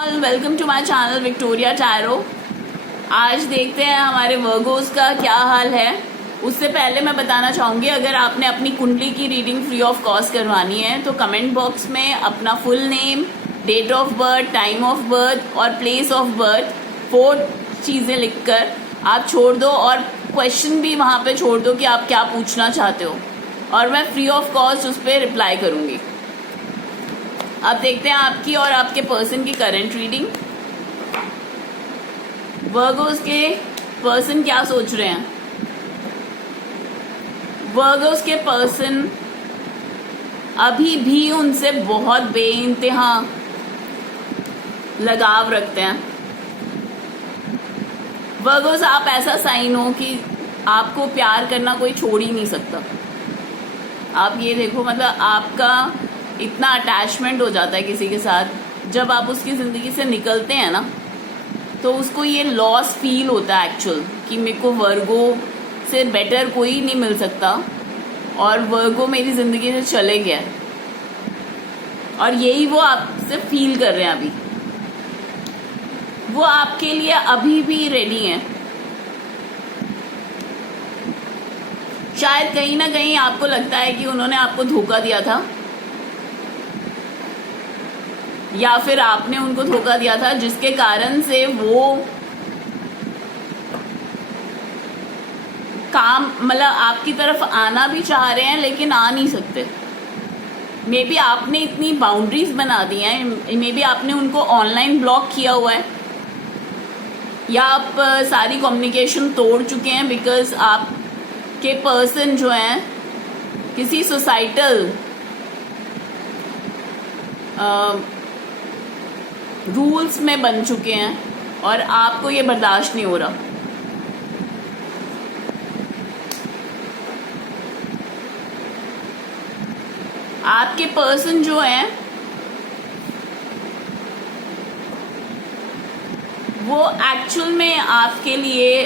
Welcome to my channel Victoria tarot. आज देखते हैं हमारे वर्गोस का क्या हाल है। उससे पहले मैं बताना चाहूँगी, अगर आपने अपनी कुंडली की रीडिंग फ्री ऑफ कॉस्ट करवानी है तो कमेंट बॉक्स में अपना full name, date of birth, time of birth और प्लेस ऑफ बर्थ 4 चीज़ें लिखकर आप छोड़ दो और क्वेश्चन भी वहाँ पे छोड़ दो कि आप क्या पूछना चाहते हो, और मैं फ्री ऑफ कॉस्ट उस पर रिप्लाई करूँगी। अब देखते हैं आपकी और आपके पर्सन की करंट रीडिंग। वर्गोस के पर्सन क्या सोच रहे हैं। वर्गोस के पर्सन अभी भी उनसे बहुत बेइंतहा लगाव रखते हैं। वर्गोस, आप ऐसा साइन हो कि आपको प्यार करना कोई छोड़ ही नहीं सकता। आप ये देखो, मतलब आपका इतना अटैचमेंट हो जाता है किसी के साथ, जब आप उसकी ज़िंदगी से निकलते हैं ना तो उसको ये लॉस फील होता है एक्चुअल, कि मेरे को वर्गो से बेटर कोई नहीं मिल सकता और वर्गो मेरी ज़िंदगी से चले गया, और यही वो आपसे फील कर रहे हैं अभी। वो आपके लिए अभी भी रेडी हैं। शायद कहीं ना कहीं आपको लगता है कि उन्होंने आपको धोखा दिया था, या फिर आपने उनको धोखा दिया था, जिसके कारण से वो काम मतलब आपकी तरफ आना भी चाह रहे हैं लेकिन आ नहीं सकते। मे बी आपने इतनी बाउंड्रीज बना दी हैं, मे बी आपने उनको ऑनलाइन ब्लॉक किया हुआ है, या आप सारी कम्युनिकेशन तोड़ चुके हैं, बिकॉज आपके पर्सन जो हैं किसी सोसाइटल रूल्स में बन चुके हैं और आपको ये बर्दाश्त नहीं हो रहा। आपके पर्सन जो है वो एक्चुअल में आपके लिए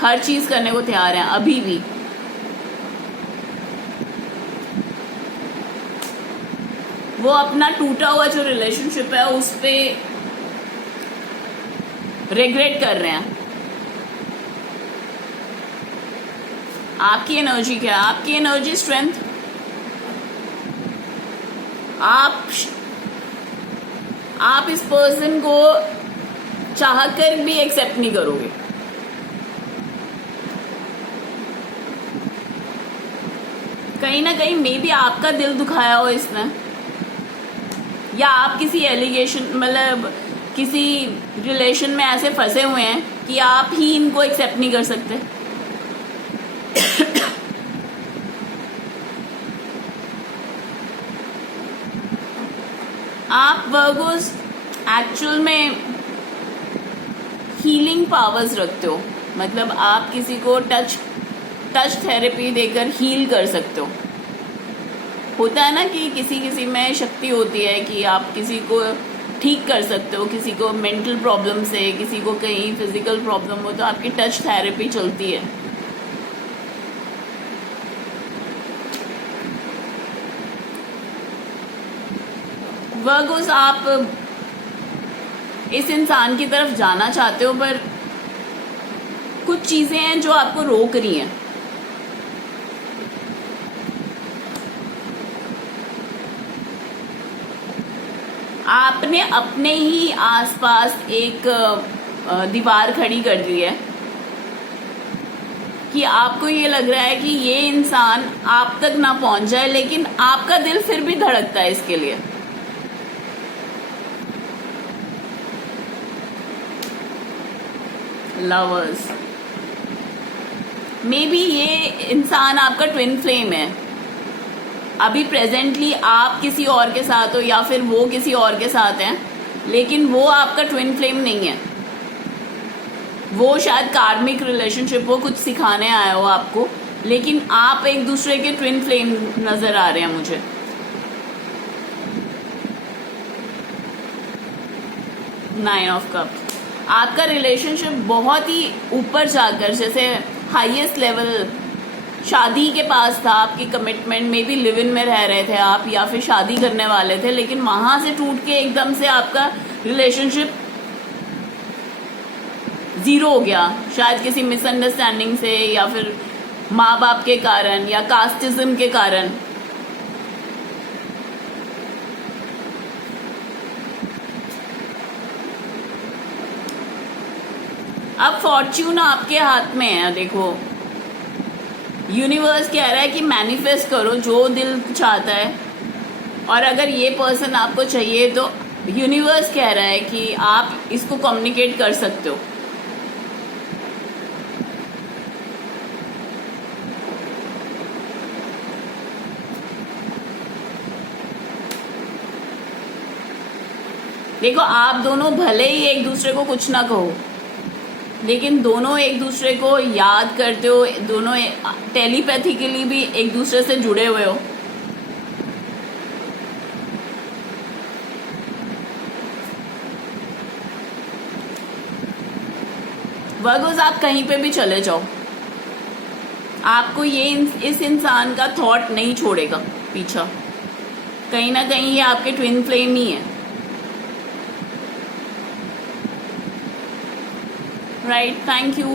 हर चीज करने को तैयार हैं अभी भी। वो अपना टूटा हुआ जो रिलेशनशिप है उस पे रिग्रेट कर रहे हैं। आपकी एनर्जी क्या है? आपकी एनर्जी स्ट्रेंथ। आप इस पर्सन को चाहकर भी एक्सेप्ट नहीं करोगे। कहीं ना कहीं मे बी आपका दिल दुखाया हो इसने, या आप किसी एलिगेशन मतलब किसी रिलेशन में ऐसे फंसे हुए हैं कि आप ही इनको एक्सेप्ट नहीं कर सकते। आप वर्गोस एक्चुअल में हीलिंग पावर्स रखते हो, मतलब आप किसी को टच थेरेपी देकर हील कर सकते हो। होता है ना कि किसी में शक्ति होती है कि आप किसी को ठीक कर सकते हो, किसी को मेंटल प्रॉब्लम से, किसी को कहीं फिजिकल प्रॉब्लम हो तो आपकी टच थेरेपी चलती है। वर्गोस, आप इस इंसान की तरफ जाना चाहते हो, पर कुछ चीजें हैं जो आपको रोक रही हैं। आपने अपने ही आसपास एक दीवार खड़ी कर दी है कि आपको ये लग रहा है कि ये इंसान आप तक ना पहुंच जाए, लेकिन आपका दिल फिर भी धड़कता है इसके लिए। लवर्स, मे बी ये इंसान आपका ट्विन फ्लेम है। अभी प्रेजेंटली आप किसी और के साथ हो या फिर वो किसी और के साथ हैं, लेकिन वो आपका ट्विन फ्लेम नहीं है। वो शायद कार्मिक रिलेशनशिप हो, कुछ सिखाने आया हो आपको, लेकिन आप एक दूसरे के ट्विन फ्लेम नजर आ रहे हैं मुझे। Nine of cups. आपका रिलेशनशिप बहुत ही ऊपर जाकर, जैसे हाईएस्ट लेवल शादी के पास था, आपकी कमिटमेंट में भी लिव इन में रह रहे थे आप, या फिर शादी करने वाले थे, लेकिन वहां से टूट के एकदम से आपका रिलेशनशिप जीरो हो गया, शायद किसी मिसअंडरस्टैंडिंग से या फिर माँ बाप के कारण या कास्टिज्म के कारण। अब फॉर्च्यून आपके हाथ में है। देखो यूनिवर्स कह रहा है कि मैनिफेस्ट करो जो दिल चाहता है, और अगर ये पर्सन आपको चाहिए तो यूनिवर्स कह रहा है कि आप इसको कम्युनिकेट कर सकते हो। देखो आप दोनों भले ही एक दूसरे को कुछ ना कहो, लेकिन दोनों एक दूसरे को याद करते हो, दोनों टेलीपैथिकली भी एक दूसरे से जुड़े हुए हो। वर्गोस आप कहीं पे भी चले जाओ, आपको ये इस इंसान का थॉट नहीं छोड़ेगा पीछा। कहीं ना कहीं ये आपके ट्विन फ्लेम ही है। Right, thank you.